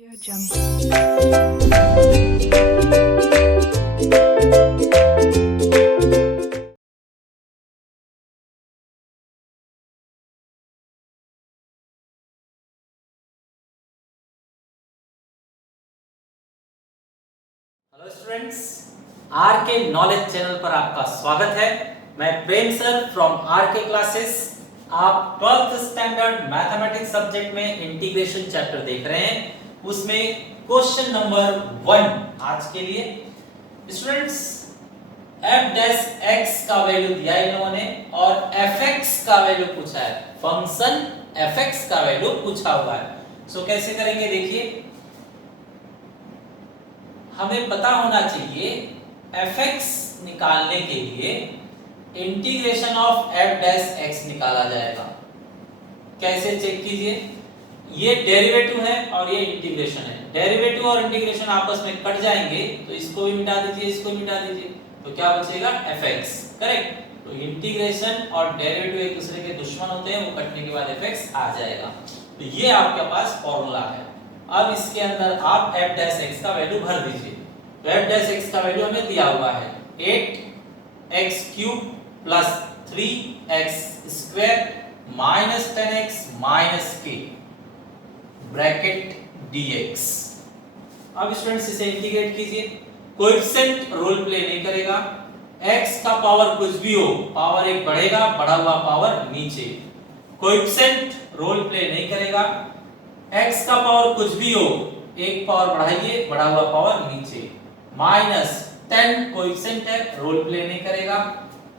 Audio Jungle. Hello students, R K knowledge channel पर आपका स्वागत है। मैं Prem sir from R K classes. आप 12th स्टैंडर्ड मैथमेटिक्स सब्जेक्ट में इंटीग्रेशन चैप्टर देख रहे हैं। उसमें क्वेश्चन नंबर 1 आज के लिए स्टूडेंट्स, f डैश x का वैल्यू दिया है इन्होंने और fx का वैल्यू पूछा है। फंक्शन fx का वैल्यू पूछा हुआ है। सो कैसे करेंगे देखिए, हमें पता होना चाहिए fx निकालने के लिए integration of f dash x निकाला जाएगा। कैसे चेक कीजिए, ये डेरिवेटिव है और ये इंटीग्रेशन है। डेरिवेटिव और इंटीग्रेशन आपस में कट जाएंगे तो इसको भी मिटा दीजिए, इसको भी मिटा दीजिए, तो क्या बचेगा fx। करेक्ट। तो इंटीग्रेशन और डेरिवेटिव एक दूसरे के दुश्मन होते हैं, वो कटने के बाद fx आ जाएगा। तो ये आपके पास फॉर्मूला है। अब इसके अंदर आप f डैश x का वैल्यू भर दीजिए। तो f डैश x का वैल्यू हमें दिया हुआ है 8x cube plus 3x square minus 10x minus k bracket dx। अब स्टूडेंट्स इसे इंटीग्रेट कीजिए। कोएफिशिएंट रोल प्ले नहीं करेगा। x का पावर कुछ भी हो, पावर एक बढ़ेगा, बढ़ा हुआ पावर नीचे। कोएफिशिएंट रोल प्ले नहीं करेगा। x का पावर कुछ भी हो, एक पावर बढ़ाइए, बढ़ा हुआ पावर नीचे। माइनस 10 कोएफिशिएंट है, रोल प्ले नहीं करेगा।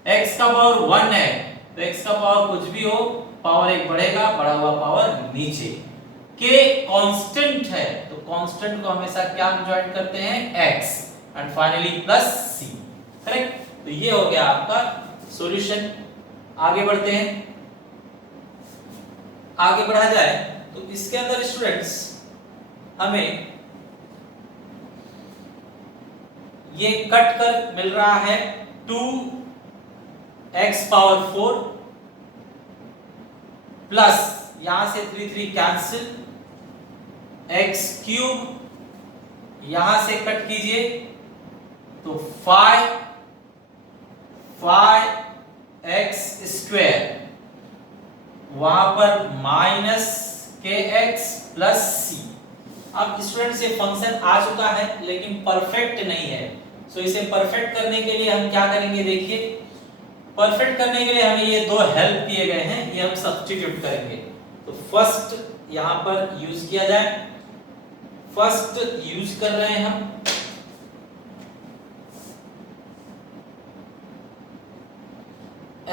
x का पावर 1 है, तो x का पावर कुछ भी हो, पावर एक बढ़ेगा, बढ़ा हुआ पावर नीचे। k कांस्टेंट है, तो कांस्टेंट को हमेशा क्या ज्वाइन करते हैं, x and finally plus c। Correct. तो ये हो गया आपका सॉल्यूशन। आगे बढ़ते हैं। आगे बढ़ा जाए तो इसके अंदर स्टूडेंट्स हमें ये कट कर मिल रहा है 2x पावर 4 प्लस यहां से 3 कैंसिल, x क्यूब यहां से कट कीजिए तो 5x स्क्वायर, वहां पर माइनस kx प्लस c। अब स्टूडेंट्स ये फंक्शन आ चुका है लेकिन परफेक्ट नहीं है। सो इसे परफेक्ट करने के लिए हम क्या करेंगे देखिए, परफेक्ट करने के लिए हमें ये दो हेल्प दिए गए हैं, ये हम सब्स्टिट्यूट करेंगे। तो फर्स्ट यहां पर यूज किया जाए। फर्स्ट यूज कर रहे हैं हम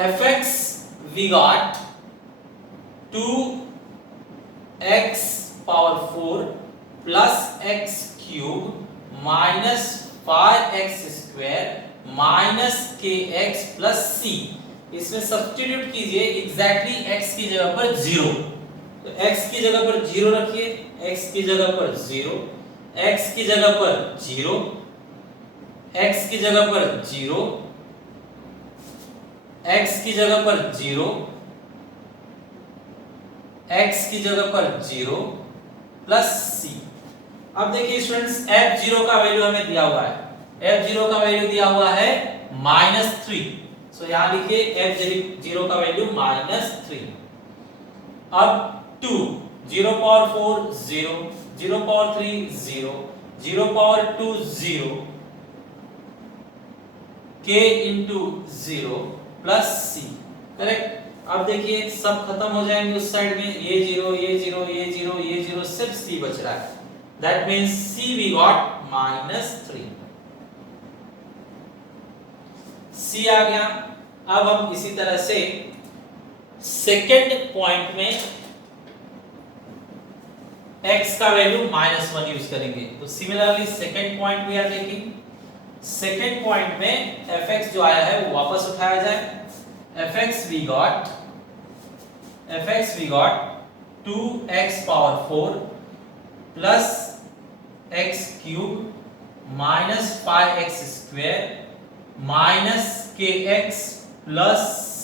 fx, we got 2x power 4 plus x cube minus 5x square minus kx plus c। इसमें सब्स्टिट्यूट कीजिए एग्जैक्टली x की जगह पर 0। तो x की जगह पर 0 रखिए, x की जगह पर 0, x की जगह पर 0, x की जगह पर 0, x की जगह पर 0, x की जगह पर 0 प्लस c। अब देखिए स्टूडेंट्स, f0 का वैल्यू हमें दिया हुआ है। f0 का वैल्यू दिया हुआ है -3। सो यहां लिखिए f0 का वैल्यू -3। अब 2 0 power 4 0, 0 power 3 0, 0 power 2 0, k into 0 plus c। Correct. अब देखिए सब खत्म हो जाएंगे उस साइड में, ये 0, ये 0, ये 0, ये 0, सिर्फ c बच रहा है। That means c we got -3। c आ गया। अब हम इसी तरह से सेकंड पॉइंट में x का वैल्यू -1 यूज करेंगे। तो similarly second point we are taking. Second point में fx जो आया है वो वापस उठाया जाए। fx we got 2x power 4 plus x cube minus 5x square minus kx plus c।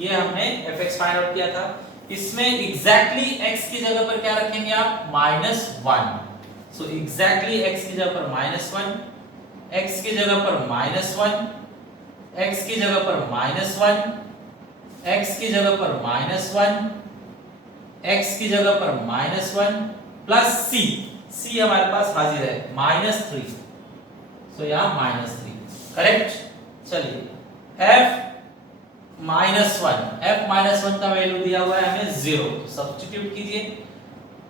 ये हमने fx फाइंड आउट किया था। इसमें एग्जैक्टली x की जगह पर क्या रखेंगे आप? -1। सो एग्जैक्टली x की जगह पर -1, x की जगह पर -1, x की जगह पर -1, x की जगह पर -1, x की जगह पर -1 प्लस c हमारे पास हाजिर है -3। सो यहाँ -3 करेक्ट। चलिए f -1 का वैल्यू दिया हुआ है हमें 0, तो सब्स्टिट्यूट कीजिए।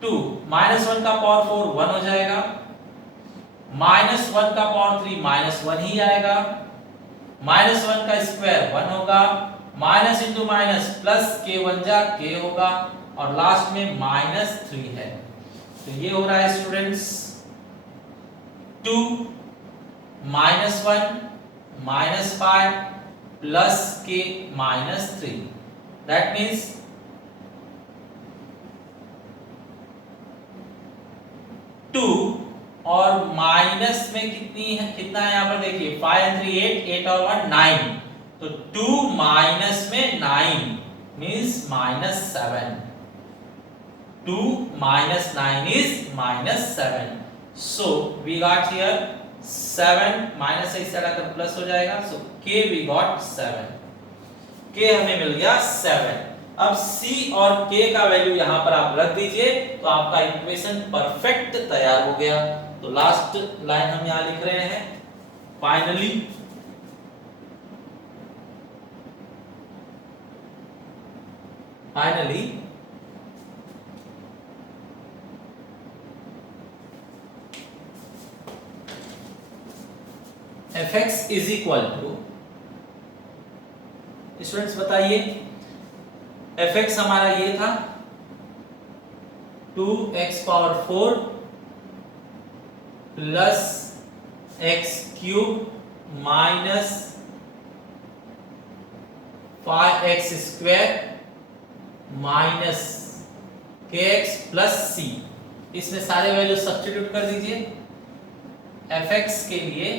2 -1 का पावर 4 1 हो जाएगा, -1 का पावर 3 -1 ही आएगा, -1 का स्क्वायर 1 होगा, minus into minus plus k 1 जा k होगा, और लास्ट में -3 है। तो ये हो रहा है students 2 -1 -5 plus k -3। That means 2 और माइनस में कितना है यहाँ पर देखिए 5 and 3 8, 8 और 1 9, तो 2 माइनस में 9 means -7। 2 minus 9 is -7. So we got here 7 minus से इस तरह का प्लस हो जाएगा, so k we got 7, k हमें मिल गया 7। अब c और k का वैल्यू यहाँ पर आप रख दीजिए तो आपका इक्वेशन परफेक्ट तैयार हो गया। तो लास्ट लाइन हम यहाँ लिख रहे हैं, finally fx is equal to, students बताइए fx हमारा ये था 2x power 4 plus x cube minus 5x square minus kx plus c। इसमें सारे वैल्यू सब्स्टिट्यूट कर दीजिए। fx के लिए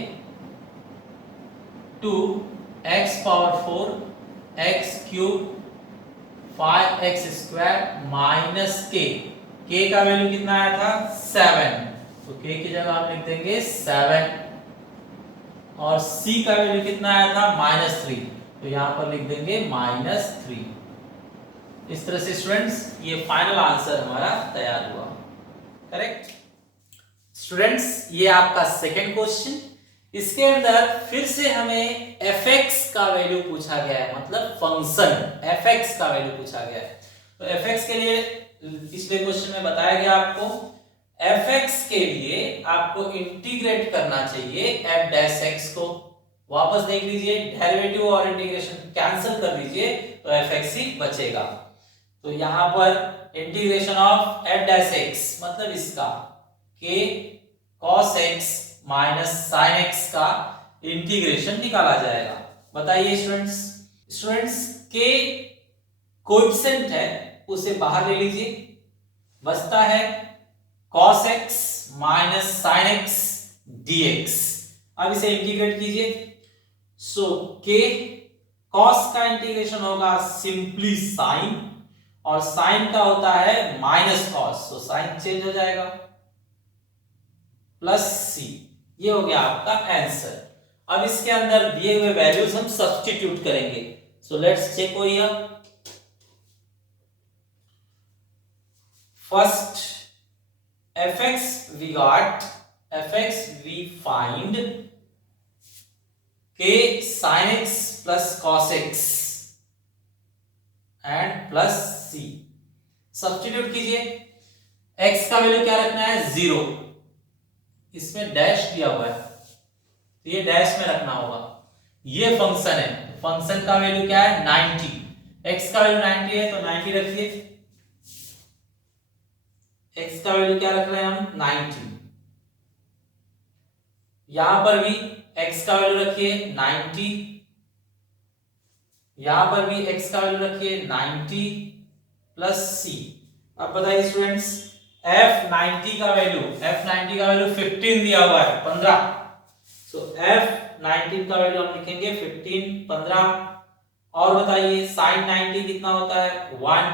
2x power 4 x cube 5x square minus k का वैल्यू कितना आया था 7, तो k की जगह आप लिख देंगे 7, और c का वैल्यू कितना आया था -3, तो यहां पर लिख देंगे -3। इस तरह से स्टूडेंट्स ये फाइनल आंसर हमारा तैयार हुआ। करेक्ट स्टूडेंट्स, ये आपका सेकंड क्वेश्चन। इसके अंदर फिर से हमें fx का वैल्यू पूछा गया है, मतलब फंक्शन fx का वैल्यू पूछा गया है। तो fx के लिए पिछले क्वेश्चन में बताया गया आपको fx के लिए आपको इंटीग्रेट करना चाहिए f डैश x को। वापस देख लीजिए, डेरिवेटिव और इंटीग्रेशन कैंसिल कर दीजिए तो fx ही बचेगा। तो यहां पर integration of f dash x मतलब इसका k cos x minus sine x का इंटीग्रेशन निकाला जाएगा। बताइए स्टूडेंट्स k कोएफिशिएंट है उसे बाहर ले लीजिए, बचता है cos x minus sine x dx। अब इसे इंटीग्रेट कीजिए। सो k cos का इंटीग्रेशन होगा सिंपली साइन, और साइन का होता है minus cos, so sine change हो जाएगा, प्लस c। ये हो गया आपका आंसर। अब इसके अंदर दिए हुए वैल्यूज हम सब्स्टिट्यूट करेंगे। सो लेट्स चेक हो here. First fx we find k sin x plus cos x and plus c। Substitute कीजिए। x का वैल्यू क्या रखना है 0, इसमें डैश दिया हुआ है तो ये डैश में रखना होगा। ये फंक्शन है, फंक्शन का वैल्यू क्या है 90, x का वैल्यू 90 है तो 90 रखिए। x का वैल्यू क्या रख रहे हैं हम 90। यहां पर भी x का वैल्यू रखिए 90, यहां पर भी x का वैल्यू रखिए 90 प्लस c। अब बताइए स्टूडेंट्स f90 का वैल्यू 15 दिया हुआ है 15, सो f19 का वैल्यू हम लिखेंगे 15 15। और बताइए sin 90 कितना होता है 1,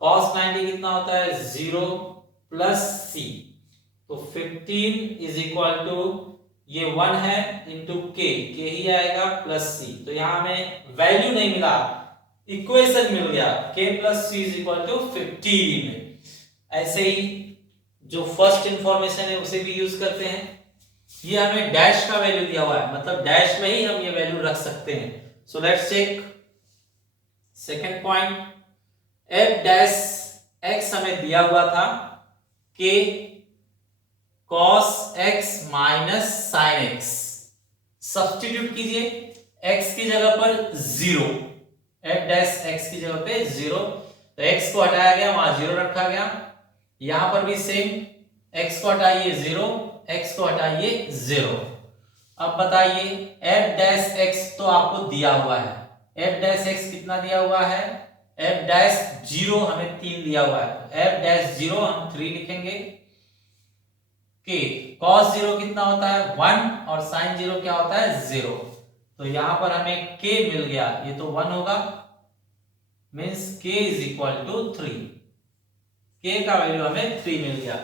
cos 90 कितना होता है 0 प्लस c, तो 15 इज इक्वल टू ये 1 है इंटू के ही आएगा प्लस c। तो यहां हमें वैल्यू नहीं मिला, इक्वेशन मिल गया k plus c is equal to 15। ऐसे ही जो फर्स्ट इंफॉर्मेशन है उसे भी यूज करते हैं। ये हमें डैश का वैल्यू दिया हुआ है, मतलब डैश में ही हम ये वैल्यू रख सकते हैं। So let's check second point, f dash x हमें दिया हुआ था k cos x minus sin x। Substitute कीजिए, x की जगह पर 0, f डैश x की जगह पे 0, तो x को हटाया गया, वहां 0 रखा गया। यहां पर भी सेम, x को हटाइए 0, x को हटाइए 0। अब बताइए f डैश x तो आपको दिया हुआ है, f डैश x कितना दिया हुआ है, f डैश 0 हमें 3 दिया हुआ है, f डैश 0 हम 3 लिखेंगे। k cos 0 कितना होता है 1 और sin 0 क्या होता है 0, तो यहां पर हमें k मिल गया, ये तो 1 होगा, means k is equal to 3। k का वैल्यू हमें 3 मिल गया।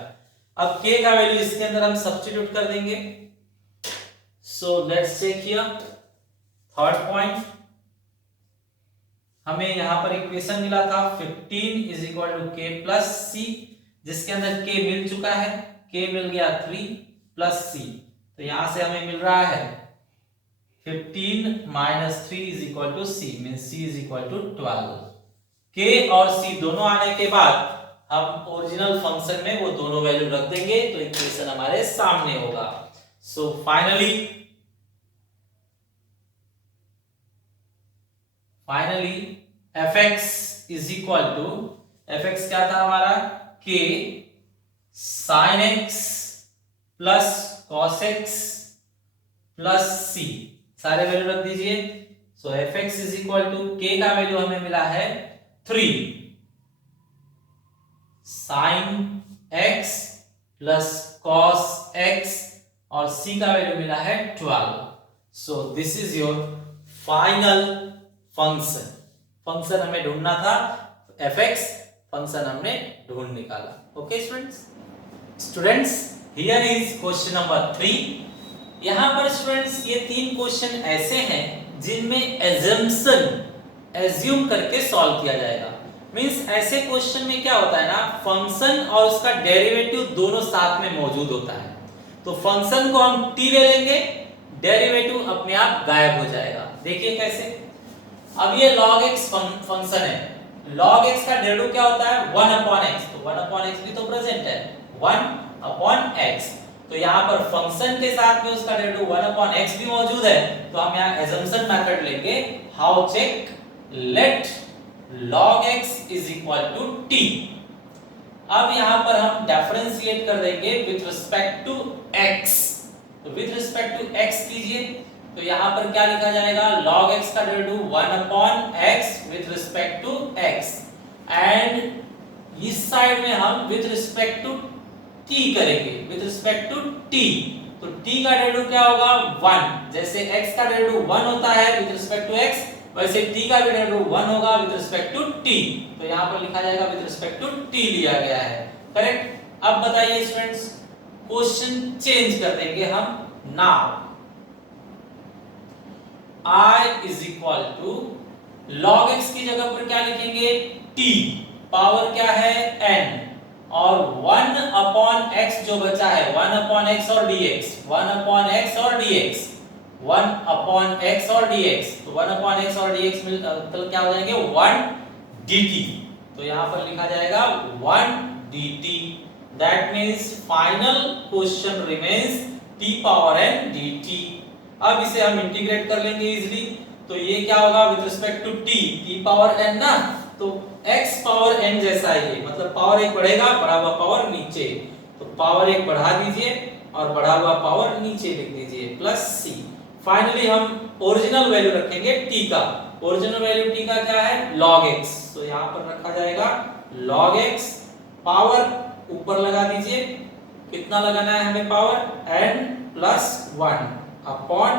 अब k का वैल्यू इसके अंदर हम सब्स्टिट्यूट कर देंगे। So let's check here third point, हमें यहां पर इक्वेशन मिला था 15 is equal to k plus c, जिसके अंदर k मिल चुका है, k मिल गया 3 प्लस c, तो यहां से हमें मिल रहा है 15 minus 3 is equal to c, means c is equal to 12। k और c दोनों आने के बाद हम ओरिजिनल फंक्शन में वो दोनों वैल्यू रख देंगे, तो इक्वेशन हमारे सामने होगा। So finally fx is equal to, fx क्या था हमारा k sin x plus cos x plus c, सारे वैल्यू रख दीजिए। So fx is equal to k का वैल्यू हमें मिला है 3 sin x plus cos x और c का वैल्यू मिला है 12। So this is your final function. Function हमें ढूंढना था fx, फंक्शन हमने ढूंढ निकाला। Okay students, here is question number 3। यहां पर स्टूडेंट्स ये 3 क्वेश्चन ऐसे हैं जिनमें एज्यूम करके सॉल्व किया जाएगा। मींस ऐसे क्वेश्चन में क्या होता है ना, फंक्शन और उसका डेरिवेटिव दोनों साथ में मौजूद होता है, तो फंक्शन को हम t ले लेंगे, डेरिवेटिव अपने आप गायब हो जाएगा। देखिए कैसे, अब ये log x फंक्शन है, log x का डेरिवेटिव क्या होता है 1 upon x, तो 1 upon x भी तो प्रेजेंट है, 1 upon x, तो यहाँ पर फंक्शन के साथ में उसका डेरिवेटिव 1 upon x भी मौजूद है, तो हम यहाँ assumption मेथड लेंगे। How check, let log x is equal to t। अब यहाँ पर हम डिफरेंशिएट कर देंगे विथ रिस्पेक्ट टू x, तो विथ रिस्पेक्ट टू x कीजिए, तो यहाँ पर क्या लिखा जाएगा, log x का derivative 1 upon x with respect to x, and इस साइड में हम विथ रिस्पेक्ट टू t करेंगे, विथ रिस्पेक्ट टू t, तो t का डेरिवेटिव क्या होगा 1, जैसे x का डेरिवेटिव 1 होता है विथ रिस्पेक्ट टू x, वैसे t का भी डेरिवेटिव 1 होगा विथ रिस्पेक्ट टू t, तो यहाँ पर लिखा जाएगा विथ रिस्पेक्ट टू t लिया गया है, करेक्ट। अब बताइए स्टूडेंट्स, क्वेश्चन चेंज कर देंगे हम। Now I is equal to log x की जगह पर क्या लिखेंगे t, पावर क्या है n, और 1 upon x जो बचा है 1 upon x और dx, 1 upon x और dx, 1 upon x और dx, तो 1 upon x और dx मतलब क्या हो जाएंगे 1 dt, तो यहाँ पर लिखा जाएगा 1 dt। That means final question remains t power n dt। अब इसे हम इंटीग्रेट कर लेंगे इजीली, तो ये क्या होगा with respect to t power n ना, तो x पावर n जैसा है ये, मतलब पावर एक बढ़ेगा, बढ़ा हुआ पावर नीचे, तो पावर एक बढ़ा दीजिए और बढ़ा हुआ पावर नीचे लिख दीजिए प्लस c। फाइनली हम ओरिजिनल वैल्यू रखेंगे t का, ओरिजिनल वैल्यू t का क्या है log x, तो यहाँ पर रखा जाएगा log x, पावर ऊपर लगा दीजिए, कितना लगाना है हमें power n plus 1 upon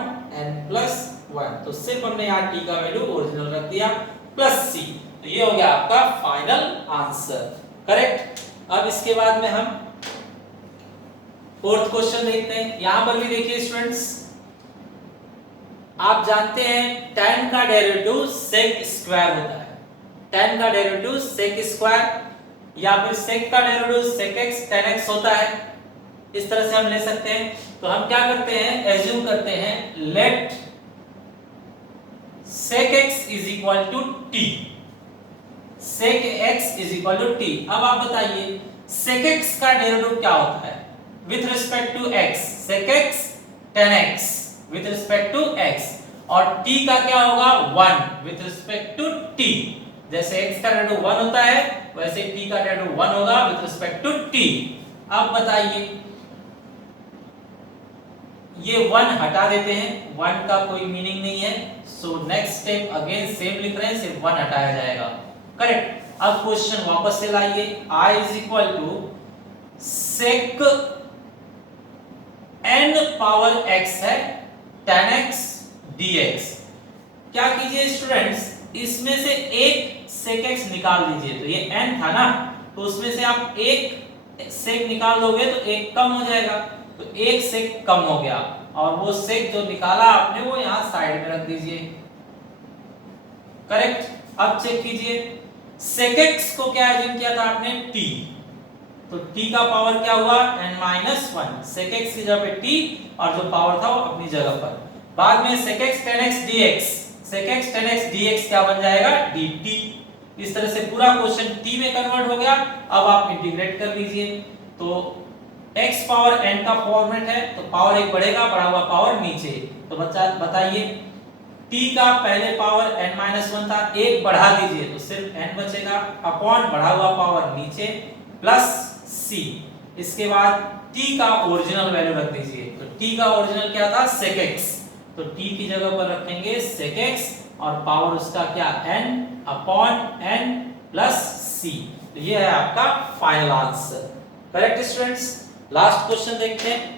n plus 1, तो सिर्फ हमने यहाँ t का वैल्यू ओरिजिनल रख दिया प्लस c, तो ये हो गया आपका फाइनल आंसर, करेक्ट। अब इसके बाद में हम फोर्थ क्वेश्चन देखते हैं। यहां पर भी देखिए स्टूडेंट्स, आप जानते हैं tan का डेरिवेटिव sec स्क्वायर होता है। tan का डेरिवेटिव sec स्क्वायर या फिर sec का derivative sec x tan x होता है। इस तरह से हम ले सकते हैं। तो हम क्या करते हैं, एज्यूम करते हैं let sec x is equal to t। sec x is equal to t। अब आप बताइए sec x का डेरिवेटिव क्या होता है with respect to x, sec x tan x with respect to x, और t का क्या होगा 1 विथ रिस्पेक्ट टू t। जैसे x का डेरिवेटिव 1 होता है वैसे t का डेरिवेटिव 1 होगा विथ रिस्पेक्ट टू t। अब बताइए ये 1 हटा देते हैं, 1 का कोई मीनिंग नहीं है। So next step again same लिख रहे हैं, सिर्फ 1 हटाया जाएगा, करेक्ट। अब क्वेश्चन वापस से लाइए, I is equal to sec n power x है tan x dx। क्या कीजिए स्टूडेंट्स, इसमें से एक sec x निकाल दीजिए। तो ये n था ना, तो उसमें से आप एक sec निकाल दोगे तो एक कम हो जाएगा, तो एक sec कम हो गया, और वो sec जो निकाला आपने वो यहां साइड में रख दीजिए, करेक्ट। अब चेक कीजिए sec x को क्या एज्यूम किया था आपने t, तो t का पावर क्या हुआ n-1, sec x की जगह पे t और जो पावर था वो अपनी जगह पर। बाद में sec x tan x dx, sec x tan x dx क्या बन जाएगा dt। इस तरह से पूरा क्वेश्चन t में कन्वर्ट हो गया। अब आप इंटीग्रेट कर लीजिए, तो x पावर n का फॉर्मेट है, तो पावर एक बढ़ेगा, बढ़ा हुआ पावर नीचे। तो बताइए t का पहले पावर n-1 था, एक बढ़ा दीजिए तो सिर्फ n बचेगा, अपॉन बढ़ा हुआ पावर नीचे प्लस c। इसके बाद t का ओरिजिनल वैल्यू रख दीजिए, तो t का ओरिजिनल क्या था sec x, तो t की जगह पर रखेंगे sec x और पावर उसका क्या n upon n plus c। तो ये है आपका final answer, correct students. Last question देखते हैं।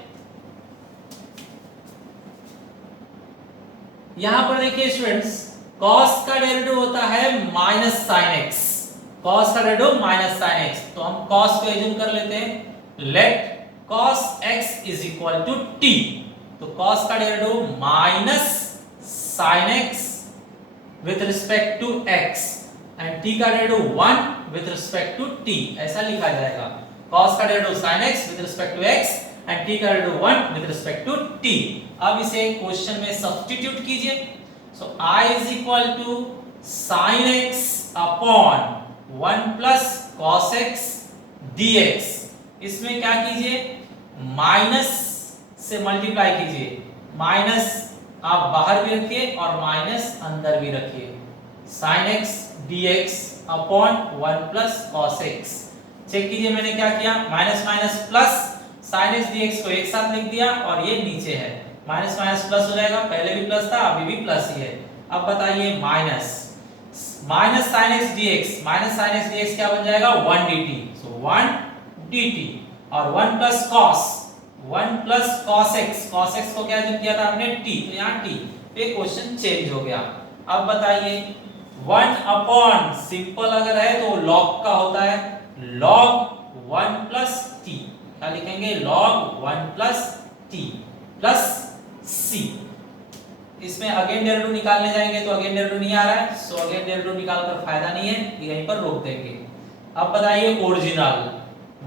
यहां पर देखिए स्टूडेंट्स, cos का डेरिवेटिव होता है माइनस sin x, cos का डेरिवेटिव माइनस sin x। तो हम cos को एज्यूम कर लेते हैं, let cos x is equal to t। तो cos का derivative minus sin x with respect to x and t का derivative 1 with respect to t, ऐसा लिखा जाएगा। cos का derivative sin x with respect to x and t का derivative 1 with respect to t। अब इसे question में substitute कीजिए। So I is equal to sin x upon 1 plus cos x dx। इसमें क्या कीजिए, माइनस से मल्टीप्लाई कीजिए, माइनस आप बाहर भी रखिए और माइनस अंदर भी रखिए, sin x dx upon 1 plus cos x। Check कीजिए मैंने क्या किया, minus minus plus, sin x dx को एक साथ लिख दिया और ये नीचे है, माइनस माइनस प्लस हो जाएगा, पहले भी प्लस था अभी भी प्लस ही है। अब बताइए minus minus sin x dx, minus sin x dx क्या बन जाएगा 1 dt, सो 1 dt और 1 plus cos x, cos x को क्या एज्यूम किया था आपने t, तो यहाँ t, तो ये क्वेश्चन चेंज हो गया। अब बताइए 1 अपॉन, सिंपल अगर है तो log का होता है, log 1 प्लस t, क्या लिखेंगे log 1 plus t plus c। इसमें अगेन डेरिवेटिव निकालने जाएंगे तो अगेन डेरिवेटिव नहीं आ रहा है, सो अगेन डेरिवेटिव निकालकर फायदा नहीं है, यहीं पर रोक देंगे। अब बताइए original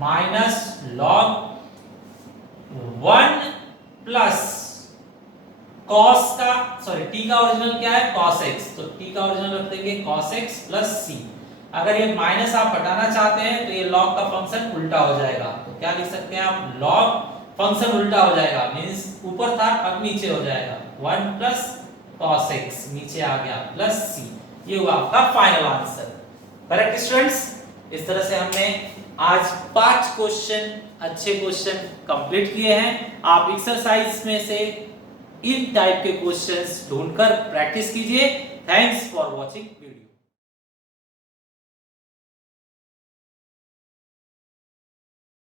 minus log 1 plus cos का, सॉरी t का ओरिजिनल क्या है cos x, तो t का ओरिजिनल रख देंगे cos x प्लस c। अगर ये माइनस आप हटाना चाहते हैं तो ये log का फंक्शन उल्टा हो जाएगा, तो क्या लिख सकते हैं आप, log फंक्शन उल्टा हो जाएगा, मींस ऊपर था अब नीचे हो जाएगा, 1 प्लस cos x नीचे आ गया प्लस c। ये हुआ आपका फाइनल आंसर, करेक्ट स्टूडेंट्स। इस तरह से हमने आज 5 क्वेश्चन, अच्छे क्वेश्चन कंप्लीट किए हैं। आप एक्सरसाइज में से इन टाइप के क्वेश्चंस ढूंढकर प्रैक्टिस कीजिए। Thanks for watching.